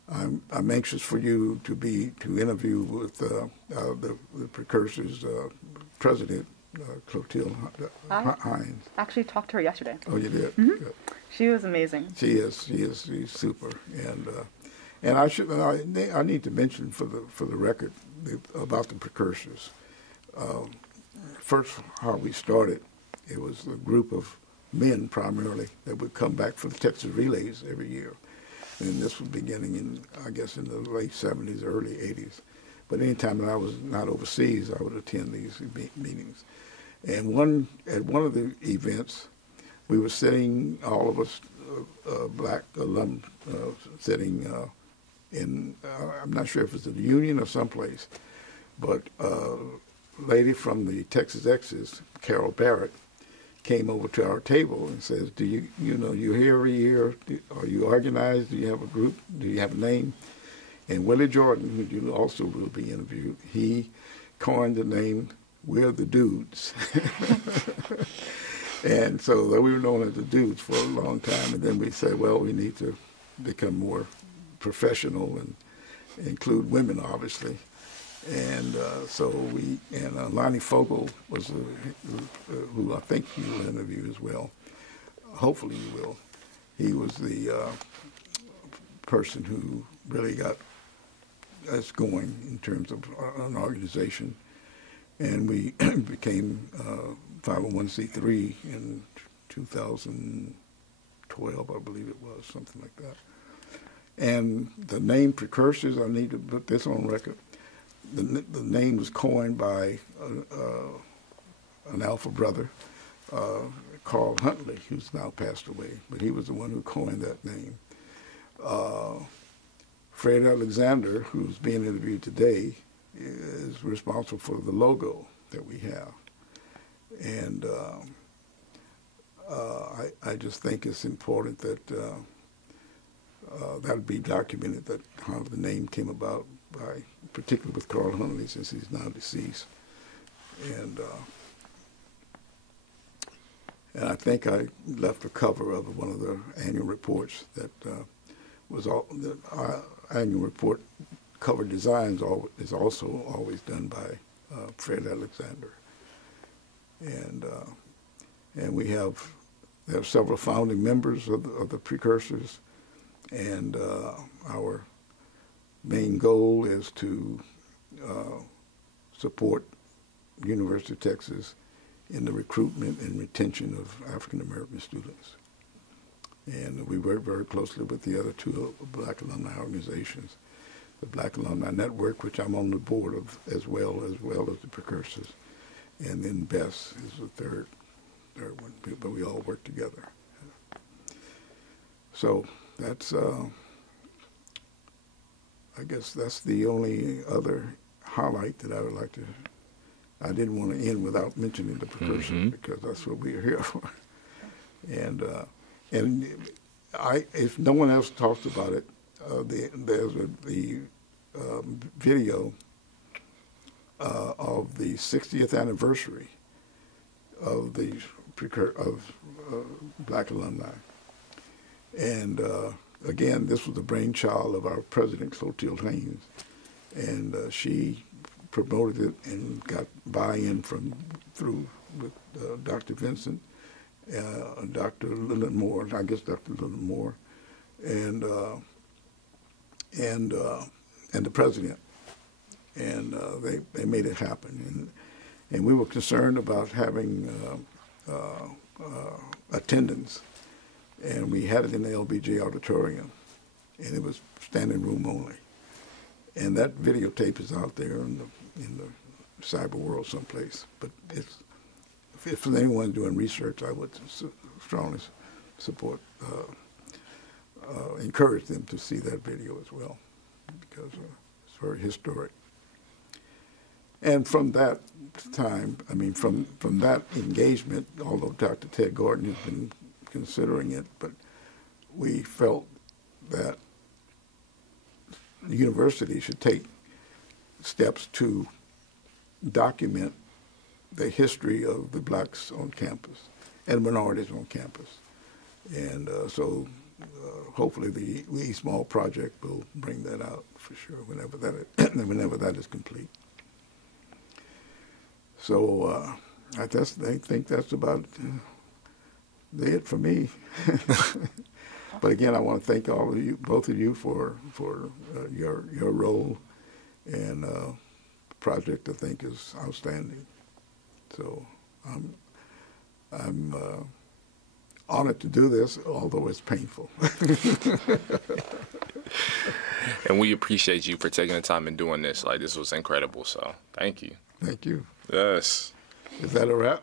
I'm anxious for you to interview with the Precursors president, Clotilde Hines. I actually talked to her yesterday. Oh, you did? Mm-hmm. Good. She was amazing. She's super, and I need to mention for the record about the Precursors. First, how we started, it was a group of men primarily that would come back for the Texas Relays every year. And this was beginning in the late 70s, early 80s. But anytime that I was not overseas, I would attend these meetings. And at one of the events, we were sitting, all of us black alum, sitting in, I'm not sure if it's the Union or someplace, but a lady from the Texas Exes, Carol Barrett, came over to our table and says, you're here every year, are you organized, do you have a group, do you have a name? And Willie Jordan, who you also will be interviewed, he coined the name, We're the Dudes. And so we were known as the Dudes for a long time, and then we said, well, we need to become more professional and include women, obviously. And Lonnie Fogel was who I think you will interview as well. Hopefully you will. He was the person who really got us going in terms of an organization. And we became 501c3 in 2012, I believe it was, something like that. And the name Precursors, I need to put this on record. The name was coined by an alpha brother, Carl Huntley, who's now passed away, but he was the one who coined that name. Fred Alexander, who's being interviewed today, is responsible for the logo that we have. And I just think it's important that that be documented, that how the name came about, particularly with Carl Huntley, since he's now deceased. And I think I left a cover of one of the annual reports that our annual report cover designs is also always done by Fred Alexander. And there are several founding members of the Precursors, and our main goal is to support University of Texas in the recruitment and retention of African American students. And we work very closely with the other two Black alumni organizations, the Black Alumni Network, which I'm on the board of, as well as the Precursors, and then BESS is the third one, but we all work together. So that's, I guess that's the only other highlight that I would like to. I didn't want to end without mentioning the Precursors, because that's what we are here for. And if no one else talks about it, there's the video of the 60th anniversary of the Black alumni. And again, this was the brainchild of our president, Clotilde Haynes, and she promoted it and got buy-in through with Dr. Vincent, Dr. Leland Moore, I guess Dr. Leland Moore, and the president, and they made it happen. And we were concerned about having attendance, and we had it in the LBJ auditorium, and it was standing room only. And that videotape is out there in the cyber world someplace, but it's if anyone doing research, I would strongly support, encourage them to see that video as well, because it's very historic. And from that time, I mean, from that engagement, although Dr. Ted Gordon has been considering it, but we felt that the university should take steps to document the history of the blacks on campus and minorities on campus. And so hopefully the We Small project will bring that out for sure whenever that is complete. So I think that's about it for me. But again, I want to thank all of you, both of you, for your role, and the project I think is outstanding. So I'm honored to do this, although it's painful. And we appreciate you for taking the time and doing this. Like, this was incredible. So thank you. Thank you. Yes. Is that a wrap?